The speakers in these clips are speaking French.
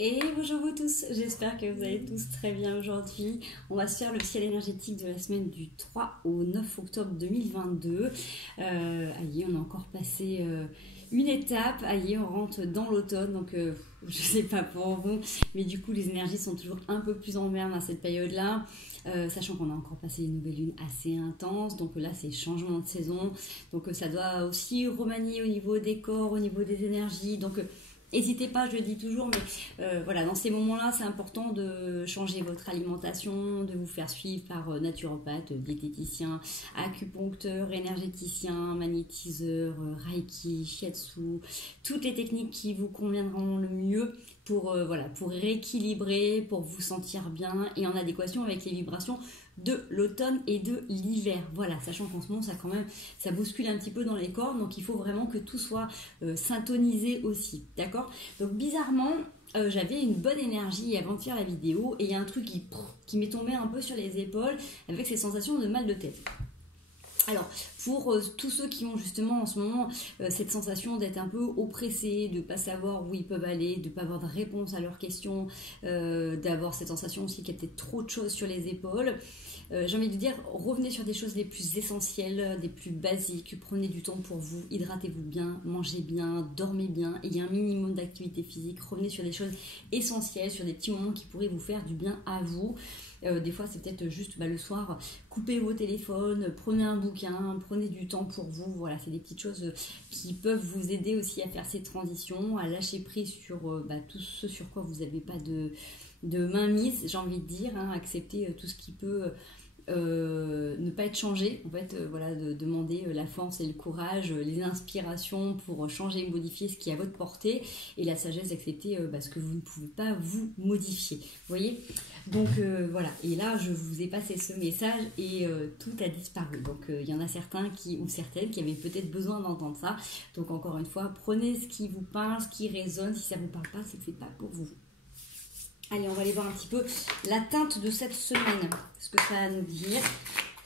Et bonjour vous tous, j'espère que vous allez tous très bien aujourd'hui. On va se faire le ciel énergétique de la semaine du 3 au 9 octobre 2022. Allez, on a encore passé une étape, allez, on rentre dans l'automne, donc je sais pas pour vous, mais du coup les énergies sont toujours un peu plus en berne à cette période-là. Sachant qu'on a encore passé une nouvelle lune assez intense, donc là c'est changement de saison, donc ça doit aussi remanier au niveau des corps, au niveau des énergies, donc n'hésitez pas, je le dis toujours, mais voilà, dans ces moments-là, c'est important de changer votre alimentation, de vous faire suivre par naturopathe, diététicien, acupuncteur, énergéticien, magnétiseur, reiki, shiatsu, toutes les techniques qui vous conviendront le mieux pour, voilà, pour rééquilibrer, pour vous sentir bien et en adéquation avec les vibrations de l'automne et de l'hiver. Voilà, sachant qu'en ce moment, ça bouscule un petit peu dans les corps, donc il faut vraiment que tout soit syntonisé aussi, d'accord? Donc bizarrement, j'avais une bonne énergie avant de faire la vidéo et il y a un truc qui m'est tombé un peu sur les épaules avec ces sensations de mal de tête. Alors, pour tous ceux qui ont justement en ce moment cette sensation d'être un peu oppressés, de ne pas savoir où ils peuvent aller, de ne pas avoir de réponse à leurs questions, d'avoir cette sensation aussi qu'il y a peut-être trop de choses sur les épaules, j'ai envie de dire, revenez sur des choses les plus essentielles, des plus basiques, prenez du temps pour vous, hydratez-vous bien, mangez bien, dormez bien, ayez un minimum d'activité physique, revenez sur des choses essentielles, sur des petits moments qui pourraient vous faire du bien à vous. Des fois c'est peut-être juste le soir, coupez vos téléphones, prenez un bouquin, prenez du temps pour vous, voilà, c'est des petites choses qui peuvent vous aider aussi à faire ces transitions, à lâcher prise sur tout ce sur quoi vous n'avez pas de mainmise, j'ai envie de dire, hein, accepter tout ce qui peut ne pas être changé, en fait, voilà, de demander la force et le courage, les inspirations pour changer et modifier ce qui est à votre portée, et la sagesse d'accepter ce que vous ne pouvez pas vous modifier, vous voyez. Donc voilà, et là je vous ai passé ce message et tout a disparu, donc il y en a certains ou certaines qui avaient peut-être besoin d'entendre ça, donc encore une fois, prenez ce qui vous parle, ce qui résonne, si ça ne vous parle pas, c'est que c'est pas pour vous. Allez, on va aller voir un petit peu la teinte de cette semaine, ce que ça a à nous dire,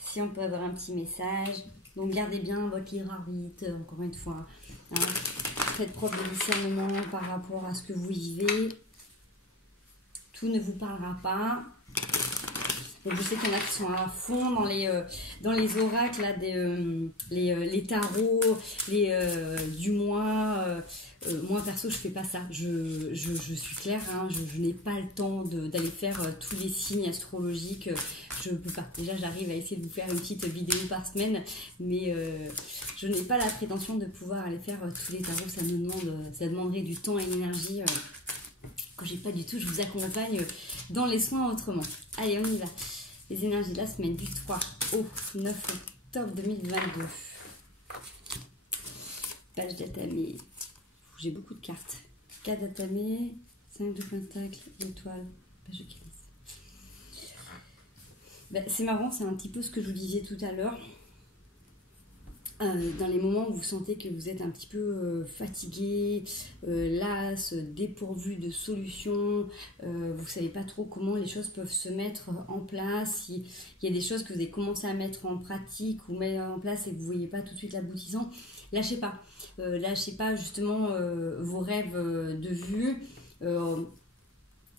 si on peut avoir un petit message. Donc gardez bien votre libre arbitre, encore une fois, hein. Faites preuve de discernement par rapport à ce que vous vivez. Tout ne vous parlera pas. Donc je sais qu'il y en a qui sont à fond dans les oracles, là, les tarots, du mois. Moi perso je fais pas ça. Je suis claire, hein, je n'ai pas le temps d'aller faire tous les signes astrologiques. Je peux pas. Déjà j'arrive à essayer de vous faire une petite vidéo par semaine, mais je n'ai pas la prétention de pouvoir aller faire tous les tarots. Ça demanderait du temps et une énergie que j'ai pas du tout. Je vous accompagne dans les soins autrement. Allez, on y va. Les énergies de la semaine du 3 au 9 octobre 2022. Page d'atamé. J'ai beaucoup de cartes. 4 d'atamé, 5 de pentacle, l'étoile, page de calice. C'est marrant, c'est un petit peu ce que je vous disais tout à l'heure. Dans les moments où vous sentez que vous êtes un petit peu fatigué, las, dépourvu de solutions, vous ne savez pas trop comment les choses peuvent se mettre en place, il y a des choses que vous avez commencé à mettre en pratique ou mettre en place et que vous ne voyez pas tout de suite l'aboutissant, lâchez pas. Lâchez pas justement vos rêves de vue.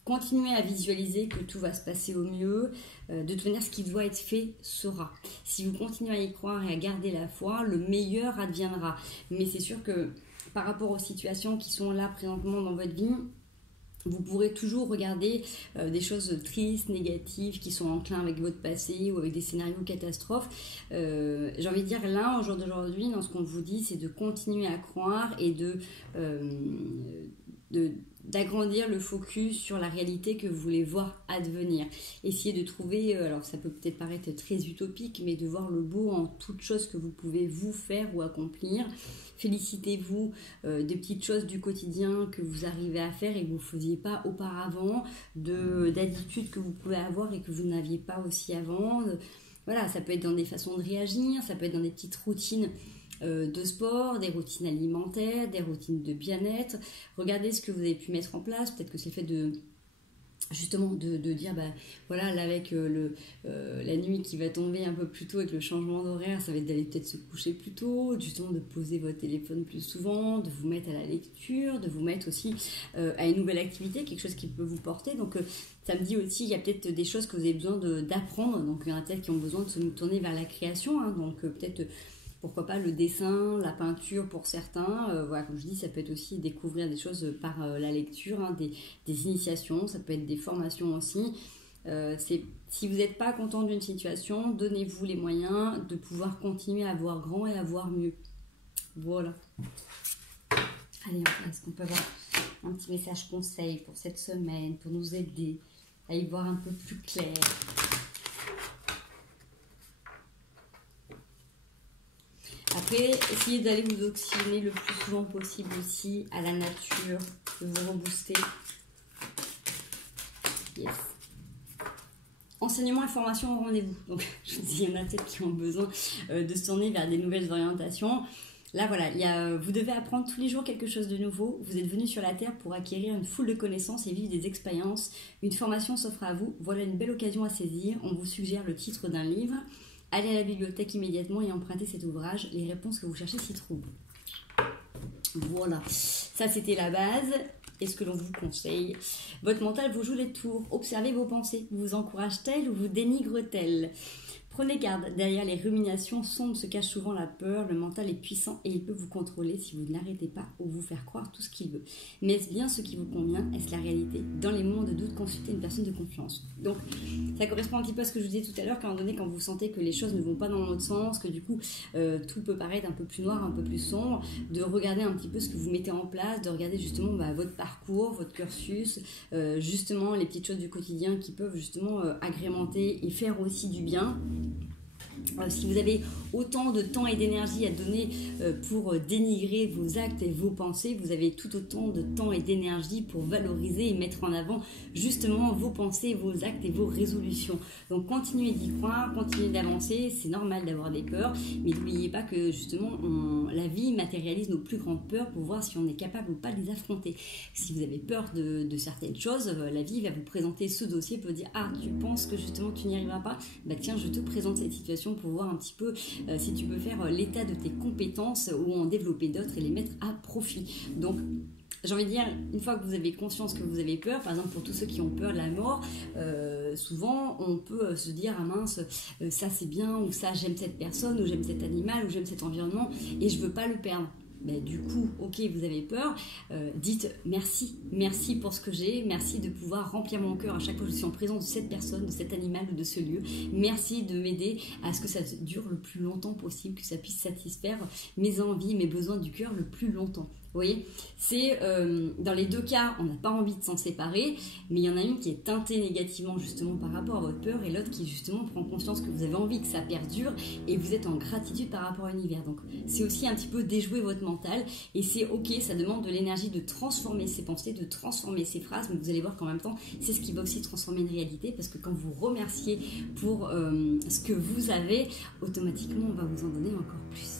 Continuez à visualiser que tout va se passer au mieux. De toute manière, ce qui doit être fait sera. Si vous continuez à y croire et à garder la foi, le meilleur adviendra. Mais c'est sûr que par rapport aux situations qui sont là présentement dans votre vie, vous pourrez toujours regarder des choses tristes, négatives, qui sont enclins avec votre passé ou avec des scénarios catastrophes. J'ai envie de dire, là, au jour d'aujourd'hui, dans ce qu'on vous dit, c'est de continuer à croire et d'agrandir le focus sur la réalité que vous voulez voir advenir. Essayez de trouver, alors ça peut peut-être paraître très utopique, mais de voir le beau en toute chose que vous pouvez vous faire ou accomplir. Félicitez-vous des petites choses du quotidien que vous arrivez à faire et que vous ne faisiez pas auparavant, d'attitudes que vous pouvez avoir et que vous n'aviez pas aussi avant. Voilà, ça peut être dans des façons de réagir, ça peut être dans des petites routines de sport, des routines alimentaires, des routines de bien-être. Regardez ce que vous avez pu mettre en place. Peut-être que c'est le fait de justement de dire bah voilà, là avec la nuit qui va tomber un peu plus tôt avec le changement d'horaire, ça va être d'aller peut-être se coucher plus tôt, justement de poser votre téléphone plus souvent, de vous mettre à la lecture, de vous mettre aussi à une nouvelle activité, quelque chose qui peut vous porter. Donc ça me dit aussi, il y a peut-être des choses que vous avez besoin d'apprendre, donc il y en a peut-être qui ont besoin de se tourner vers la création, hein, donc peut-être pourquoi pas le dessin, la peinture pour certains. Voilà, comme je dis, ça peut être aussi découvrir des choses par la lecture, hein, des initiations, ça peut être des formations aussi. Si vous n'êtes pas content d'une situation, donnez-vous les moyens de pouvoir continuer à voir grand et à voir mieux. Voilà. Allez, est-ce qu'on peut avoir un petit message conseil pour cette semaine, pour nous aider à y voir un peu plus clair? Après, essayez d'aller vous oxygéner le plus souvent possible aussi à la nature, de vous rebooster. Yes. Enseignement et formation au rendez-vous. Donc, je vous dis, il y en a peut-être qui ont besoin de se tourner vers des nouvelles orientations. Là, voilà, vous devez apprendre tous les jours quelque chose de nouveau. Vous êtes venu sur la Terre pour acquérir une foule de connaissances et vivre des expériences. Une formation s'offre à vous. Voilà une belle occasion à saisir. On vous suggère le titre d'un livre. Allez à la bibliothèque immédiatement et empruntez cet ouvrage. Les réponses que vous cherchez s'y trouvent. Voilà, ça c'était la base. Et ce que l'on vous conseille. Votre mental vous joue des tours. Observez vos pensées. Vous encourage-t-elle ou vous dénigre-t-elle? Prenez garde, derrière les ruminations sombres se cache souvent la peur, le mental est puissant et il peut vous contrôler si vous ne l'arrêtez pas ou vous faire croire tout ce qu'il veut. Mais est-ce bien ce qui vous convient? Est-ce la réalité? Dans les moments de doute, consultez une personne de confiance. Donc, ça correspond un petit peu à ce que je vous disais tout à l'heure, qu'à un moment donné, quand vous sentez que les choses ne vont pas dans votre sens, que du coup, tout peut paraître un peu plus noir, un peu plus sombre, de regarder un petit peu ce que vous mettez en place, de regarder justement votre parcours, votre cursus, justement les petites choses du quotidien qui peuvent justement agrémenter et faire aussi du bien. Si vous avez autant de temps et d'énergie à donner pour dénigrer vos actes et vos pensées, vous avez tout autant de temps et d'énergie pour valoriser et mettre en avant justement vos pensées, vos actes et vos résolutions. Donc continuez d'y croire, continuez d'avancer, c'est normal d'avoir des peurs, mais n'oubliez pas que justement la vie matérialise nos plus grandes peurs pour voir si on est capable ou pas de les affronter. Si vous avez peur de certaines choses, la vie va vous présenter ce dossier pour dire « Ah, tu penses que justement tu n'y arriveras pas? Bah tiens, je te présente cette situation pour voir un petit peu si tu peux faire l'état de tes compétences ou en développer d'autres et les mettre à profit. » Donc, j'ai envie de dire, une fois que vous avez conscience que vous avez peur, par exemple pour tous ceux qui ont peur de la mort, souvent on peut se dire, ah mince, ça c'est bien, ou ça j'aime cette personne, ou j'aime cet animal, ou j'aime cet environnement, et je veux pas le perdre. Ben, du coup, ok, vous avez peur, dites merci pour ce que j'ai, merci de pouvoir remplir mon cœur à chaque fois que je suis en présence de cette personne, de cet animal ou de ce lieu, merci de m'aider à ce que ça dure le plus longtemps possible, que ça puisse satisfaire mes envies, mes besoins du cœur le plus longtemps. Vous voyez, c'est dans les deux cas, on n'a pas envie de s'en séparer, mais il y en a une qui est teintée négativement justement par rapport à votre peur et l'autre qui justement prend conscience que vous avez envie que ça perdure et vous êtes en gratitude par rapport à l'univers. Donc c'est aussi un petit peu déjouer votre mental et c'est ok, ça demande de l'énergie de transformer ses pensées, de transformer ses phrases, mais vous allez voir qu'en même temps, c'est ce qui va aussi transformer une réalité parce que quand vous remerciez pour ce que vous avez, automatiquement on va vous en donner encore plus.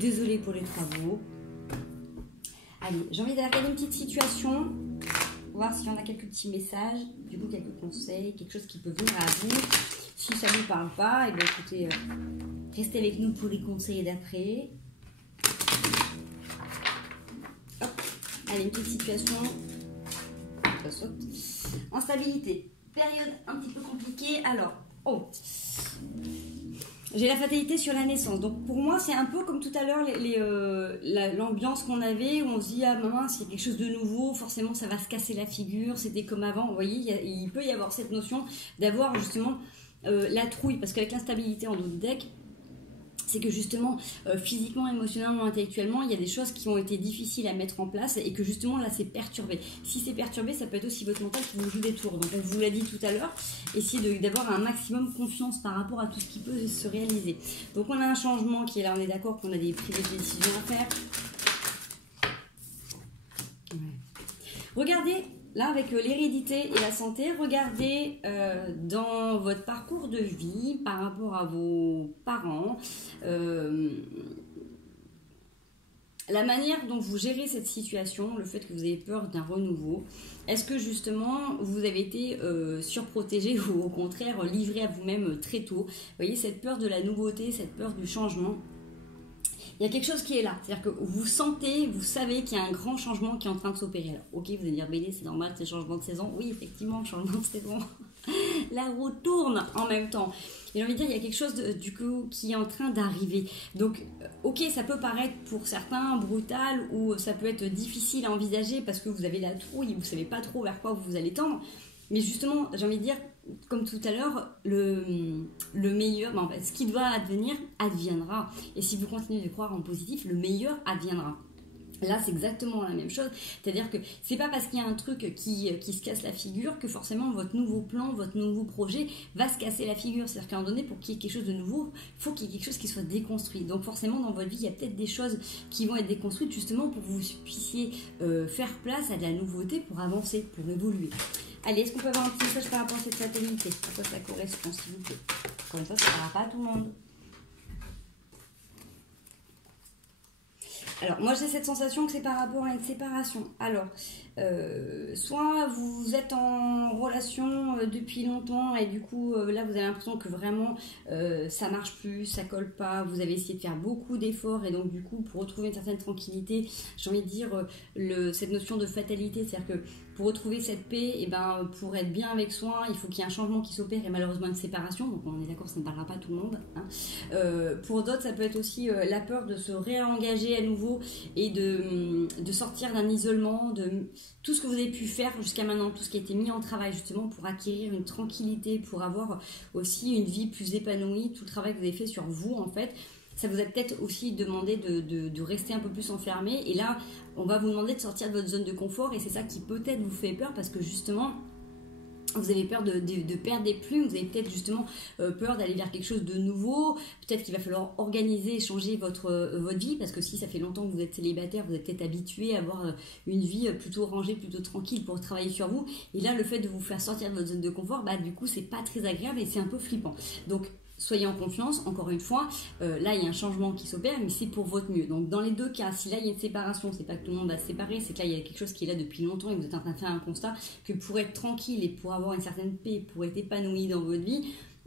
Désolée pour les travaux. Allez, j'ai envie d'aller regarder une petite situation, voir s'il y en a quelques petits messages, du coup quelques conseils, quelque chose qui peut venir à vous. Si ça ne vous parle pas, et bien écoutez, restez avec nous pour les conseils d'après. Hop, allez, une petite situation. Ça saute. Instabilité, période un petit peu compliquée. Alors, j'ai la fatalité sur la naissance. Donc pour moi, c'est un peu comme tout à l'heure l'ambiance qu'on avait où on se dit ah mince, il y a quelque chose de nouveau, forcément ça va se casser la figure, c'était comme avant. Vous voyez, il peut y avoir cette notion d'avoir justement la trouille, parce qu'avec l'instabilité en dos de deck, c'est que justement, physiquement, émotionnellement, intellectuellement, il y a des choses qui ont été difficiles à mettre en place et que justement là c'est perturbé. Si c'est perturbé, ça peut être aussi votre mental qui vous joue des tours. Donc on vous l'a dit tout à l'heure, essayez d'avoir un maximum confiance par rapport à tout ce qui peut se réaliser. Donc on a un changement qui est là, on est d'accord qu'on a des prises de décisions à faire. Ouais. Regardez. Là, avec l'hérédité et la santé, regardez dans votre parcours de vie par rapport à vos parents. la manière dont vous gérez cette situation, le fait que vous avez peur d'un renouveau, est-ce que justement vous avez été surprotégé ou au contraire livré à vous-même très tôt? Vous voyez, cette peur de la nouveauté, cette peur du changement, il y a quelque chose qui est là. C'est-à-dire que vous sentez, vous savez qu'il y a un grand changement qui est en train de s'opérer. Alors, ok, vous allez dire, BD, c'est normal, c'est le changement de saison. Oui, effectivement, changement de saison. La roue tourne en même temps. Et j'ai envie de dire, il y a quelque chose du coup qui est en train d'arriver. Donc, ok, ça peut paraître pour certains brutal ou ça peut être difficile à envisager parce que vous avez la trouille, vous ne savez pas trop vers quoi vous allez tendre. Mais justement, j'ai envie de dire, comme tout à l'heure, le meilleur, en fait, ce qui doit advenir, adviendra. Et si vous continuez de croire en positif, le meilleur adviendra. Là, c'est exactement la même chose. C'est-à-dire que c'est pas parce qu'il y a un truc qui se casse la figure que forcément votre nouveau plan, votre nouveau projet va se casser la figure. C'est-à-dire qu'à un moment donné, pour qu'il y ait quelque chose de nouveau, il faut qu'il y ait quelque chose qui soit déconstruit. Donc forcément, dans votre vie, il y a peut-être des choses qui vont être déconstruites justement pour que vous puissiez faire place à de la nouveauté pour avancer, pour évoluer. Allez, est-ce qu'on peut avoir un petit message par rapport à cette fatalité? À quoi ça correspond, s'il vous plaît? Encore une fois, ça ne parlera pas à tout le monde. Alors, moi, j'ai cette sensation que c'est par rapport à une séparation. Alors, soit vous êtes en relation depuis longtemps et du coup, là, vous avez l'impression que vraiment, ça marche plus, ça colle pas, vous avez essayé de faire beaucoup d'efforts et donc, du coup, pour retrouver une certaine tranquillité, j'ai envie de dire, cette notion de fatalité, c'est-à-dire que pour retrouver cette paix, et ben, pour être bien avec soi, il faut qu'il y ait un changement qui s'opère et malheureusement une séparation. Donc on est d'accord, ça ne parlera pas à tout le monde. Hein. Pour d'autres, ça peut être aussi la peur de se réengager à nouveau et de sortir d'un isolement, de tout ce que vous avez pu faire jusqu'à maintenant, tout ce qui a été mis en travail justement pour acquérir une tranquillité, pour avoir aussi une vie plus épanouie, tout le travail que vous avez fait sur vous en fait. Ça vous a peut-être aussi demandé de rester un peu plus enfermé. Et là, on va vous demander de sortir de votre zone de confort. Et c'est ça qui peut-être vous fait peur parce que justement, vous avez peur de perdre des plumes. Vous avez peut-être justement peur d'aller vers quelque chose de nouveau. Peut-être qu'il va falloir organiser, changer votre vie. Parce que si ça fait longtemps que vous êtes célibataire, vous êtes peut-être habitué à avoir une vie plutôt rangée, plutôt tranquille pour travailler sur vous. Et là, le fait de vous faire sortir de votre zone de confort, bah, du coup, c'est pas très agréable et c'est un peu flippant. Donc, soyez en confiance, encore une fois, là il y a un changement qui s'opère, mais c'est pour votre mieux. Donc dans les deux cas, si là il y a une séparation, c'est pas que tout le monde va se séparer, c'est que là il y a quelque chose qui est là depuis longtemps et vous êtes en train de faire un constat que pour être tranquille et pour avoir une certaine paix, pour être épanoui dans votre vie,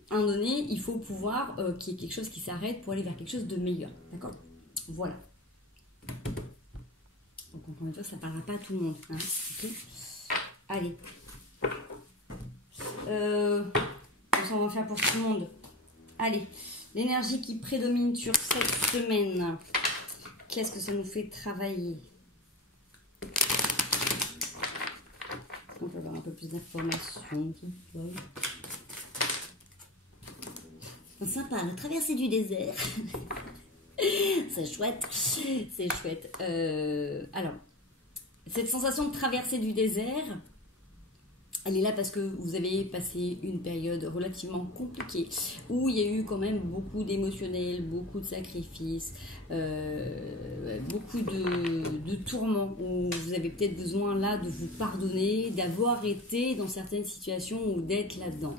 à un moment donné, il faut pouvoir qu'il y ait quelque chose qui s'arrête pour aller vers quelque chose de meilleur. D'accord? Voilà. Donc encore une fois, ça ne parlera pas à tout le monde. Hein, okay. Allez. On va faire pour tout le monde. Allez, l'énergie qui prédomine sur cette semaine, qu'est-ce que ça nous fait travailler? On peut avoir un peu plus d'informations. Sympa, la traversée du désert. C'est chouette, c'est chouette. Alors, cette sensation de traversée du désert, elle est là parce que vous avez passé une période relativement compliquée où il y a eu quand même beaucoup d'émotionnel, beaucoup de sacrifices, beaucoup de tourments, où vous avez peut-être besoin là de vous pardonner, d'avoir été dans certaines situations ou d'être là-dedans.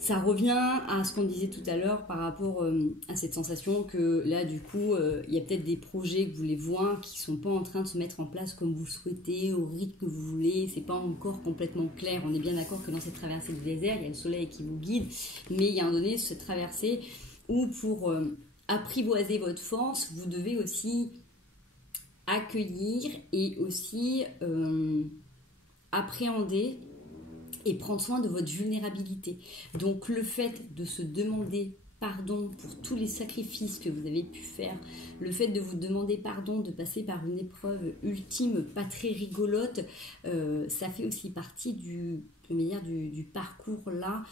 Ça revient à ce qu'on disait tout à l'heure par rapport à cette sensation que là, du coup, il y a peut-être des projets que vous voulez voir qui ne sont pas en train de se mettre en place comme vous le souhaitez, au rythme que vous voulez. C'est pas encore complètement clair. On est bien d'accord que dans cette traversée du désert, il y a le soleil qui vous guide, mais il y a un moment donné, cette traversée où pour apprivoiser votre force, vous devez aussi accueillir et aussi appréhender et prendre soin de votre vulnérabilité. Donc le fait de se demander pardon pour tous les sacrifices que vous avez pu faire, le fait de vous demander pardon, de passer par une épreuve ultime, pas très rigolote, ça fait aussi partie du parcours là.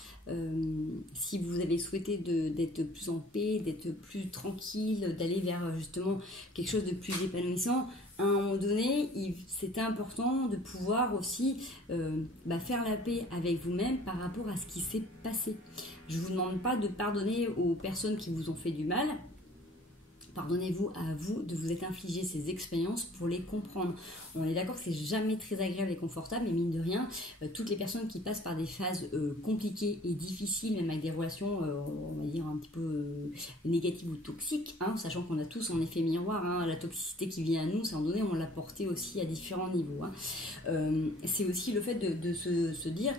Si vous avez souhaité d'être plus en paix, d'être plus tranquille, d'aller vers justement quelque chose de plus épanouissant, à un moment donné, c'était important de pouvoir aussi faire la paix avec vous-même par rapport à ce qui s'est passé. Je ne vous demande pas de pardonner aux personnes qui vous ont fait du mal, Pardonnez-vous à vous de vous être infligé ces expériences pour les comprendre. On est d'accord que c'est jamais très agréable et confortable, mais mine de rien, toutes les personnes qui passent par des phases compliquées et difficiles, même avec des relations, on va dire un petit peu négatives ou toxiques, hein, sachant qu'on a tous en effet miroir, hein, la toxicité qui vient à nous, c'est en donné, on l'a portée aussi à différents niveaux. Hein. C'est aussi le fait de se dire...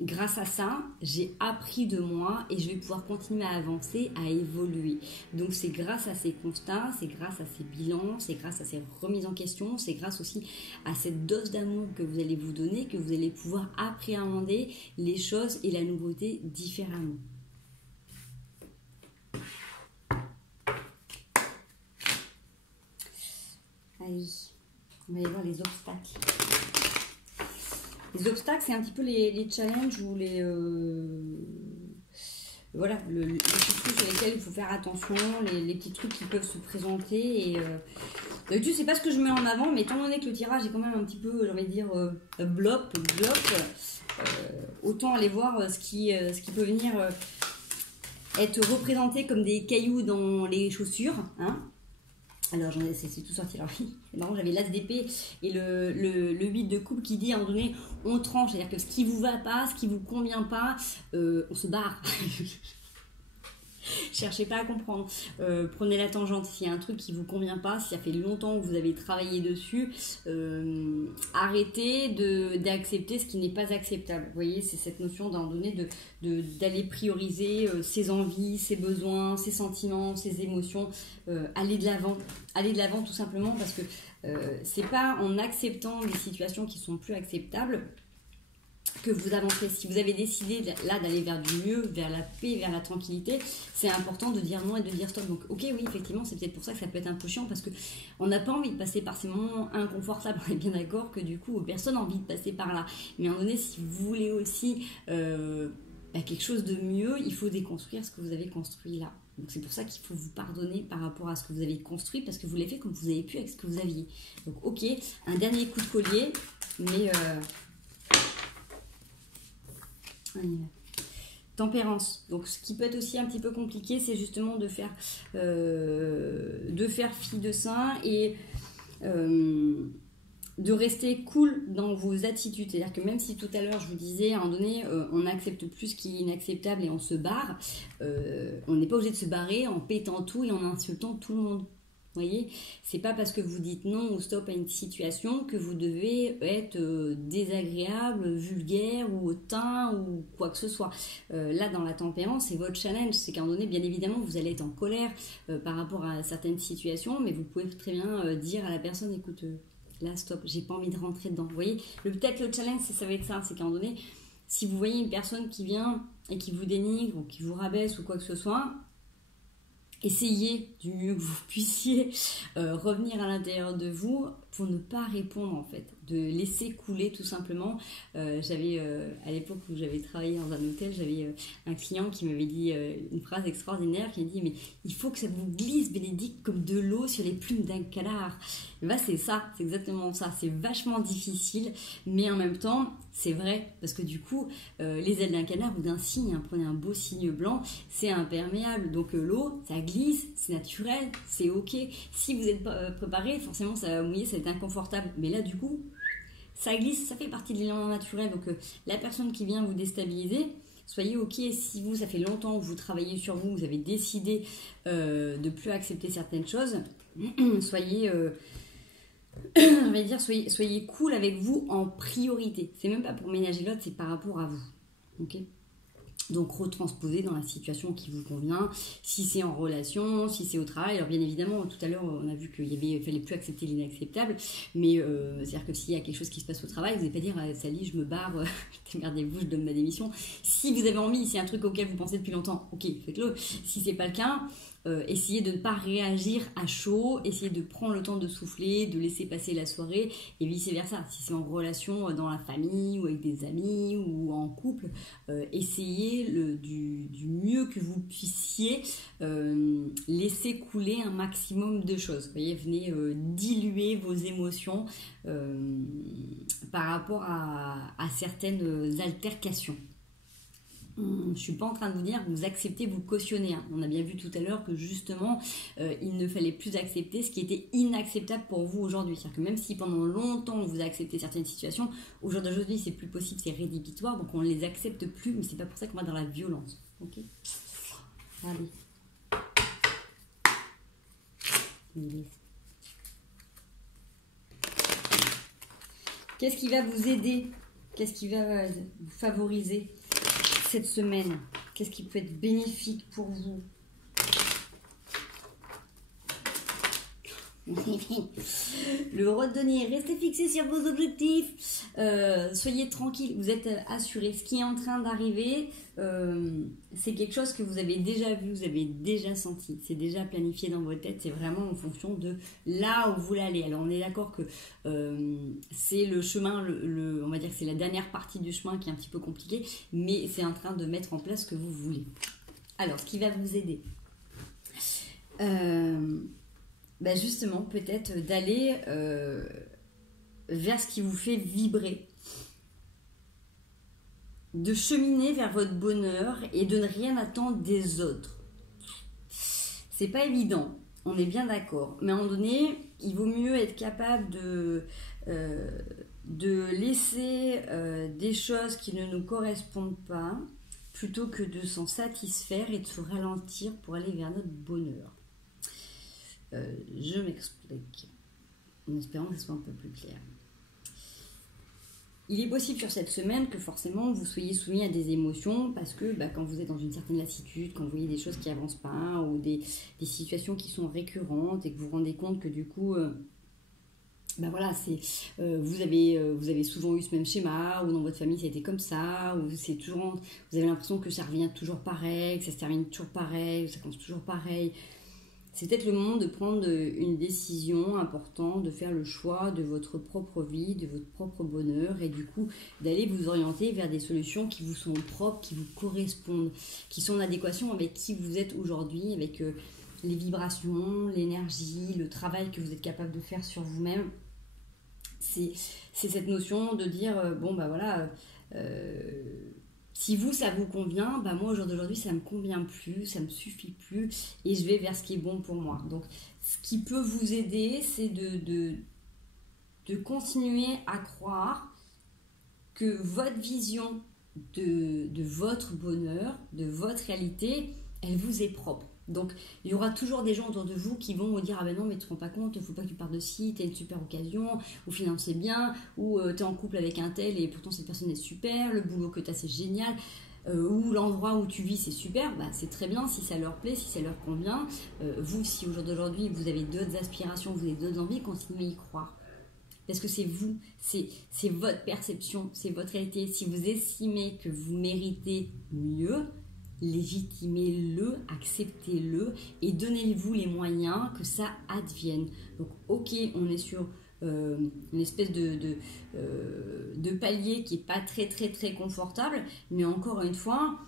grâce à ça, j'ai appris de moi et je vais pouvoir continuer à avancer, à évoluer. Donc c'est grâce à ces constats, c'est grâce à ces bilans, c'est grâce à ces remises en question, c'est grâce aussi à cette dose d'amour que vous allez vous donner, que vous allez pouvoir appréhender les choses et la nouveauté différemment. Allez, on va aller voir les obstacles. Les obstacles, c'est un petit peu les challenges ou les petits trucs sur lesquels il faut faire attention, les petits trucs qui peuvent se présenter. Et d'habitude, c'est pas ce que je mets en avant, mais étant donné que le tirage est quand même un petit peu, j'ai envie de dire, blop, autant aller voir ce qui peut venir être représenté comme des cailloux dans les chaussures, hein. Alors, c'est tout sorti. Alors, oui, c'est marrant, j'avais l'as d'épée et le 8 de coupe qui dit à un moment donné, on tranche. C'est-à-dire que ce qui vous va pas, ce qui vous convient pas, on se barre. Cherchez pas à comprendre. Prenez la tangente. S'il y a un truc qui vous convient pas, si ça fait longtemps que vous avez travaillé dessus, arrêtez d'accepter ce qui n'est pas acceptable. Vous voyez, c'est cette notion d'un donné d'aller prioriser ses envies, ses besoins, ses sentiments, ses émotions, aller de l'avant. Aller de l'avant tout simplement parce que c'est pas en acceptant des situations qui sont plus acceptables que vous avancez. Si vous avez décidé là d'aller vers du mieux, vers la paix, vers la tranquillité, c'est important de dire non et de dire stop. Donc ok, oui, effectivement, c'est peut-être pour ça que ça peut être un peu chiant parce qu'on n'a pas envie de passer par ces moments inconfortables. On est bien d'accord que du coup, personne n'a envie de passer par là. Mais à un moment donné, si vous voulez aussi quelque chose de mieux, il faut déconstruire ce que vous avez construit là. Donc c'est pour ça qu'il faut vous pardonner par rapport à ce que vous avez construit parce que vous l'avez fait comme vous avez pu avec ce que vous aviez. Donc ok, un dernier coup de collier, mais... Tempérance. Donc ce qui peut être aussi un petit peu compliqué, c'est justement de faire fi de ça et de rester cool dans vos attitudes. C'est-à-dire que même si tout à l'heure je vous disais, à un moment donné, on n'accepte plus ce qui est inacceptable et on se barre, on n'est pas obligé de se barrer en pétant tout et en insultant tout le monde. Vous voyez, c'est pas parce que vous dites non ou stop à une situation que vous devez être désagréable, vulgaire ou hautain ou quoi que ce soit. Là, dans la tempérance, c'est votre challenge. C'est qu'à un moment donné, bien évidemment, vous allez être en colère par rapport à certaines situations, mais vous pouvez très bien dire à la personne, écoute, là, stop, j'ai pas envie de rentrer dedans. Vous voyez, peut-être le challenge, ça va être ça. C'est qu'à un moment donné, si vous voyez une personne qui vient et qui vous dénigre ou qui vous rabaisse ou quoi que ce soit, essayez du mieux que vous puissiez revenir à l'intérieur de vous pour ne pas répondre en fait, de laisser couler tout simplement. J'avais à l'époque où j'avais travaillé dans un hôtel, j'avais un client qui m'avait dit une phrase extraordinaire qui m'a dit mais il faut que ça vous glisse Bénédicte comme de l'eau sur les plumes d'un canard. Et bah c'est ça, c'est exactement ça, c'est vachement difficile mais en même temps c'est vrai parce que du coup les ailes d'un canard ou d'un cygne, hein, prenez un beau cygne blanc, c'est imperméable donc l'eau ça glisse, c'est naturel, c'est ok. Si vous êtes préparé, forcément ça va mouiller, ça va être inconfortable mais là du coup ça glisse, ça fait partie de l'élément naturel donc la personne qui vient vous déstabiliser, soyez ok si vous, ça fait longtemps que vous travaillez sur vous, vous avez décidé de plus accepter certaines choses, soyez on va dire soyez cool avec vous en priorité, c'est même pas pour ménager l'autre, c'est par rapport à vous, ok. Donc retransposer dans la situation qui vous convient, si c'est en relation, si c'est au travail. Alors bien évidemment, tout à l'heure, on a vu qu'il fallait plus accepter l'inacceptable, mais c'est-à-dire que s'il y a quelque chose qui se passe au travail, vous n'allez pas dire « Sally, je me barre, démerdez-vous, je donne ma démission ». Si vous avez envie, si c'est un truc auquel vous pensez depuis longtemps, ok, faites-le. Si c'est pas le cas, essayez de ne pas réagir à chaud, essayez de prendre le temps de souffler, de laisser passer la soirée et vice versa. Si c'est en relation dans la famille ou avec des amis ou en couple, essayez du mieux que vous puissiez laisser couler un maximum de choses. Vous voyez, venez diluer vos émotions par rapport à certaines altercations. Je ne suis pas en train de vous dire que vous acceptez, vous cautionnez. Hein. On a bien vu tout à l'heure que justement, il ne fallait plus accepter ce qui était inacceptable pour vous aujourd'hui. C'est-à-dire que même si pendant longtemps vous avez accepté certaines situations, aujourd'hui c'est plus possible, c'est rédhibitoire, donc on ne les accepte plus, mais c'est pas pour ça qu'on va dans la violence. Ok ? Allez. Qu'est-ce qui va vous aider? Qu'est-ce qui va vous favoriser cette semaine? Qu'est-ce qui peut être bénéfique pour vous? Le redonner, restez fixé sur vos objectifs, soyez tranquille, vous êtes assuré. Ce qui est en train d'arriver, c'est quelque chose que vous avez déjà vu, vous avez déjà senti, c'est déjà planifié dans votre tête, c'est vraiment en fonction de là où vous voulez aller. Alors on est d'accord que c'est le chemin, on va dire que c'est la dernière partie du chemin qui est un petit peu compliquée, mais c'est en train de mettre en place ce que vous voulez. Alors ce qui va vous aider, bah justement, peut-être d'aller vers ce qui vous fait vibrer, de cheminer vers votre bonheur et de ne rien attendre des autres. C'est pas évident, on est bien d'accord, mais à un moment donné, il vaut mieux être capable de laisser des choses qui ne nous correspondent pas, plutôt que de s'en satisfaire et de se ralentir pour aller vers notre bonheur. Je m'explique, en espérant que ce soit un peu plus clair. Il est possible sur cette semaine que forcément vous soyez soumis à des émotions parce que quand vous êtes dans une certaine lassitude, quand vous voyez des choses qui n'avancent pas ou des situations qui sont récurrentes et que vous vous rendez compte que du coup, voilà, vous avez souvent eu ce même schéma ou dans votre famille ça a été comme ça ou vous avez l'impression que ça revient toujours pareil, que ça se termine toujours pareil, ou ça commence toujours pareil. C'est peut-être le moment de prendre une décision importante, de faire le choix de votre propre vie, de votre propre bonheur et du coup d'aller vous orienter vers des solutions qui vous sont propres, qui vous correspondent, qui sont en adéquation avec qui vous êtes aujourd'hui, avec les vibrations, l'énergie, le travail que vous êtes capable de faire sur vous-même. C'est cette notion de dire, si vous, ça vous convient, moi, au jour d'aujourd'hui, ça ne me convient plus, ça ne me suffit plus, et je vais vers ce qui est bon pour moi. Donc, ce qui peut vous aider, c'est de continuer à croire que votre vision de votre bonheur, de votre réalité, elle vous est propre. Donc, il y aura toujours des gens autour de vous qui vont vous dire « Ah ben non, mais tu te rends pas compte, il ne faut pas que tu partes de ci, tu as une super occasion, ou financer bien, ou tu es en couple avec un tel et pourtant cette personne est super, le boulot que tu as c'est génial, ou l'endroit où tu vis c'est super, c'est très bien si ça leur plaît, si ça leur convient. Vous, si au jour d'aujourd'hui vous avez d'autres aspirations, vous avez d'autres envies, continuez à y croire. Parce que c'est vous, c'est votre perception, c'est votre réalité. Si vous estimez que vous méritez mieux, légitimez-le, acceptez-le et donnez-vous les moyens que ça advienne. Donc ok, on est sur une espèce de palier qui n'est pas très très très confortable, mais encore une fois,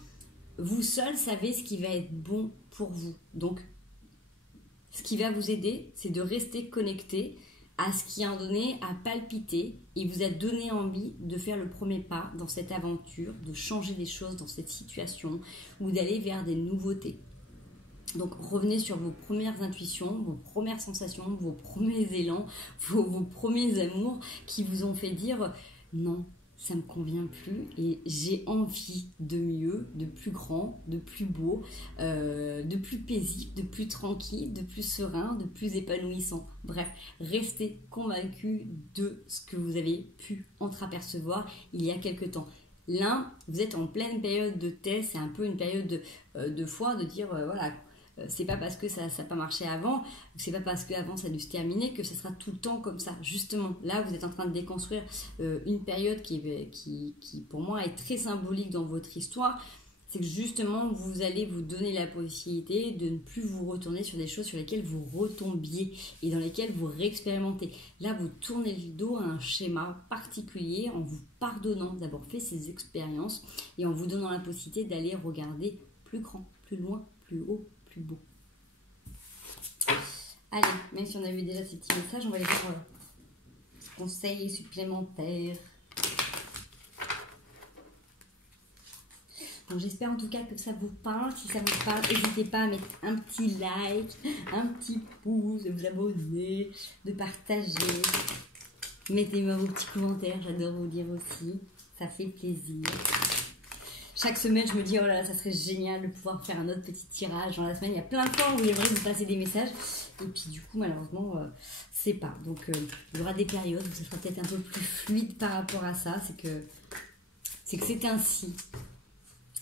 vous seul savez ce qui va être bon pour vous. Donc ce qui va vous aider, c'est de rester connecté à ce qui a donné à palpiter et vous a donné envie de faire le premier pas dans cette aventure, de changer des choses dans cette situation ou d'aller vers des nouveautés. Donc revenez sur vos premières intuitions, vos premières sensations, vos premiers élans, vos premiers amours qui vous ont fait dire non, ça ne me convient plus et j'ai envie de mieux, de plus grand, de plus beau, de plus paisible, de plus tranquille, de plus serein, de plus épanouissant. Bref, restez convaincus de ce que vous avez pu entreapercevoir il y a quelque temps. Là, vous êtes en pleine période de test, c'est un peu une période de foi, de dire voilà, c'est pas parce que ça n'a pas marché avant, c'est pas parce qu'avant ça a dû se terminer que ça sera tout le temps comme ça. Justement, là vous êtes en train de déconstruire une période qui pour moi est très symbolique dans votre histoire. C'est que justement vous allez vous donner la possibilité de ne plus vous retourner sur des choses sur lesquelles vous retombiez et dans lesquelles vous réexpérimentez. Là vous tournez le dos à un schéma particulier en vous pardonnant d'avoir fait ces expériences et en vous donnant la possibilité d'aller regarder plus grand, plus loin, plus haut, plus beau. Allez, même si on a vu déjà ces petits messages, on va aller voir ce conseil supplémentaire. Donc j'espère en tout cas que ça vous parle. Si ça vous parle, n'hésitez pas à mettre un petit like, un petit pouce, de vous abonner, de partager. Mettez-moi vos petits commentaires, j'adore vous lire aussi. Ça fait plaisir. Chaque semaine, je me dis, oh là là, ça serait génial de pouvoir faire un autre petit tirage dans la semaine. Il y a plein de fois où j'aimerais vous passer des messages. Et puis du coup, malheureusement, c'est pas. Donc, il y aura des périodes où ça sera peut-être un peu plus fluide par rapport à ça. C'est que c'est ainsi.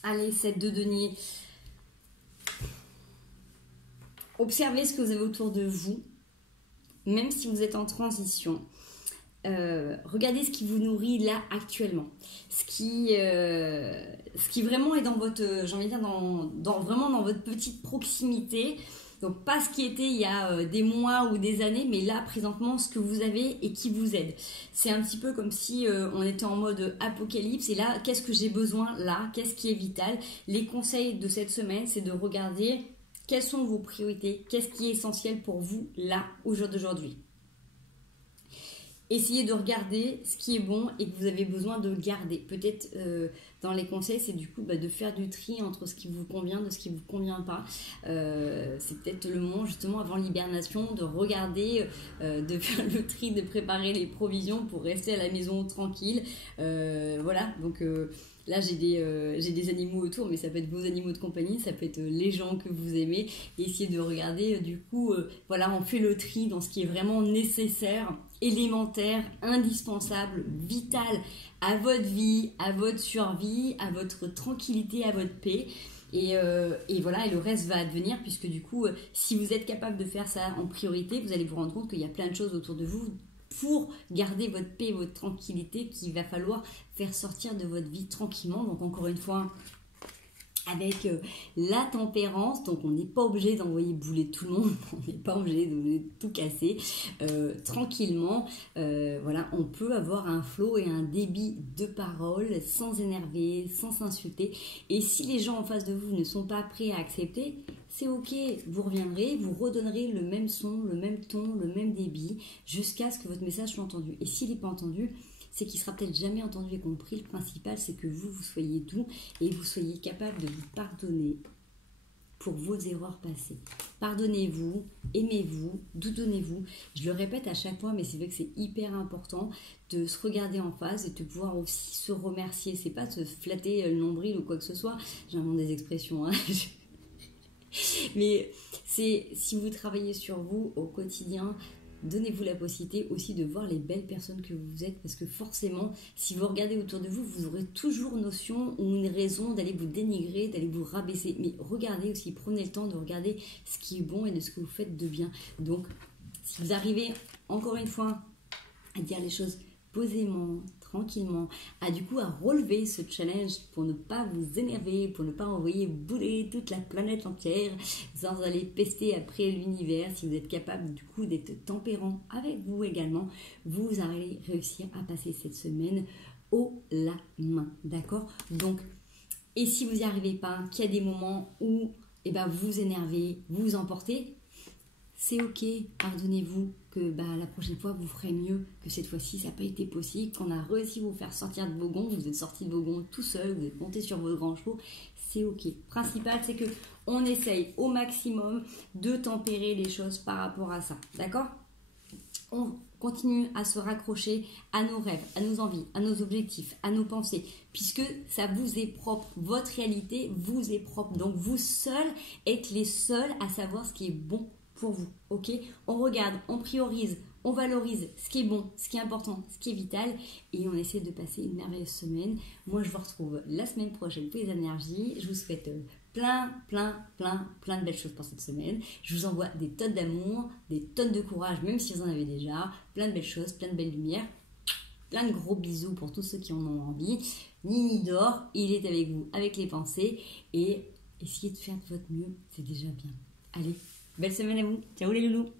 Allez, 7 de denier. Observez ce que vous avez autour de vous. Même si vous êtes en transition. Regardez ce qui vous nourrit là actuellement, ce qui vraiment est dans votre, j'ai envie de dire vraiment dans votre petite proximité. Donc pas ce qui était il y a des mois ou des années, mais là présentement ce que vous avez et qui vous aide. C'est un petit peu comme si on était en mode apocalypse et là qu'est-ce que j'ai besoin là, qu'est-ce qui est vital. Les conseils de cette semaine, c'est de regarder quelles sont vos priorités, qu'est-ce qui est essentiel pour vous là au jour d'aujourd'hui. Essayez de regarder ce qui est bon et que vous avez besoin de garder. Peut-être dans les conseils, c'est du coup de faire du tri entre ce qui vous convient, de ce qui ne vous convient pas. C'est peut-être le moment justement avant l'hibernation de regarder, de faire le tri, de préparer les provisions pour rester à la maison tranquille. Voilà, donc... Là, j'ai des animaux autour, mais ça peut être vos animaux de compagnie, ça peut être les gens que vous aimez. Essayez de regarder, du coup, voilà, on fait le tri dans ce qui est vraiment nécessaire, élémentaire, indispensable, vital à votre vie, à votre survie, à votre tranquillité, à votre paix. Et voilà, et le reste va advenir, puisque du coup, si vous êtes capable de faire ça en priorité, vous allez vous rendre compte qu'il y a plein de choses autour de vous pour garder votre paix et votre tranquillité qu'il va falloir faire sortir de votre vie tranquillement. Donc encore une fois, avec la tempérance, donc on n'est pas obligé d'envoyer bouler tout le monde, on n'est pas obligé de tout casser. Tranquillement, voilà, on peut avoir un flow et un débit de parole sans énerver, sans s'insulter. Et si les gens en face de vous ne sont pas prêts à accepter, c'est ok, vous reviendrez, vous redonnerez le même son, le même ton, le même débit, jusqu'à ce que votre message soit entendu. Et s'il n'est pas entendu, c'est qu'il sera peut-être jamais entendu et compris. Le principal, c'est que vous soyez doux et vous soyez capable de vous pardonner pour vos erreurs passées. Pardonnez-vous, aimez-vous, doudonnez-vous. Je le répète à chaque fois, mais c'est vrai que c'est hyper important de se regarder en face et de pouvoir aussi se remercier. C'est pas de se flatter le nombril ou quoi que ce soit. J'invente des expressions, hein. Mais c'est si vous travaillez sur vous au quotidien, donnez-vous la possibilité aussi de voir les belles personnes que vous êtes, parce que forcément, si vous regardez autour de vous, vous aurez toujours notion ou une raison d'aller vous dénigrer, d'aller vous rabaisser. Mais regardez aussi, prenez le temps de regarder ce qui est bon et de ce que vous faites de bien. Donc, si vous arrivez, encore une fois, à dire les choses posément, tranquillement, à relever ce challenge pour ne pas vous énerver, pour ne pas envoyer bouler toute la planète entière, sans aller pester après l'univers. Si vous êtes capable du coup d'être tempérant avec vous également, vous allez réussir à passer cette semaine haut la main, d'accord? Donc, et si vous n'y arrivez pas, qu'il y a des moments où vous vous énervez, vous vous emportez, c'est ok, pardonnez-vous que la prochaine fois vous ferez mieux, que cette fois-ci ça n'a pas été possible, qu'on a réussi à vous faire sortir de vos gonds, vous êtes sorti de vos gonds tout seul, vous êtes monté sur vos grands chevaux, c'est ok. Principal, c'est que on essaye au maximum de tempérer les choses par rapport à ça, d'accord? On continue à se raccrocher à nos rêves, à nos envies, à nos objectifs, à nos pensées, puisque ça vous est propre, votre réalité vous est propre, donc vous seuls êtes les seuls à savoir ce qui est bon pour vous, ok? On regarde, on priorise, on valorise ce qui est bon, ce qui est important, ce qui est vital, et on essaie de passer une merveilleuse semaine. Moi, je vous retrouve la semaine prochaine pour les énergies. Je vous souhaite plein de belles choses pour cette semaine. Je vous envoie des tonnes d'amour, des tonnes de courage, même si vous en avez déjà, plein de belles choses, plein de belles lumières. Plein de gros bisous pour tous ceux qui en ont envie. Nini dort, il est avec vous, avec les pensées, et essayez de faire de votre mieux, c'est déjà bien. Allez, belle semaine à vous. Ciao les loulous.